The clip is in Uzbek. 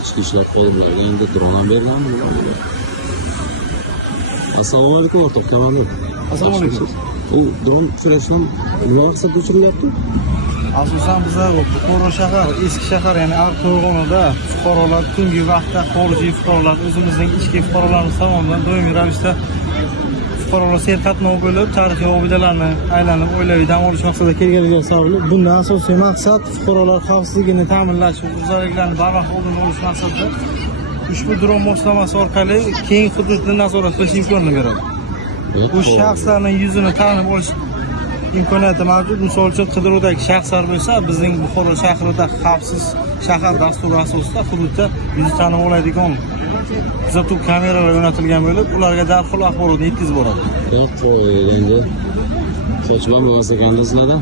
ichki ishlar xodimlariga endi dron ham beriladi. Assalomu alaykum o'rtoq Kamolov. Assalomu alaykum. U dron uchirishdan nima maqsadda uchirilyapti? Asosan bizlar Buxoro shahar, eski shahar, ya'ni Arto'g'onida fuqarolar tungi vaqtda xorijiy fuqarolar o'zimizning ichki fuqarolarimiz tomonidan doimiy ravishda fuqarolar serqatnov bo'lib, tarixiy obidalarni aylanib, oilaviy dam olish maqsadida kelganligi sababli bunda asosiy maqsad fuqarolar xavfsizligini ta'minlash, huquqbuzarliklarni barvaqt oldini olish maqsadida ushbu dron moslamasi orqali keng hududni nazorat qilish imkonini beradi. Bu shaxslarning yuzini tanib olish imkoniyati mavjud. Misol uchun qidiruvdagi shaxslar bo'lsa, bizning Buxoro shahrida xavfsiz shahar dasturi asosida hududda yuzi tanib oladigan kuzatuv kameralar o'rnatilgan bo'lib, ularga darhol axborotni yetkazib boradi. Endi hech bo'lmasa ekan sizlarda.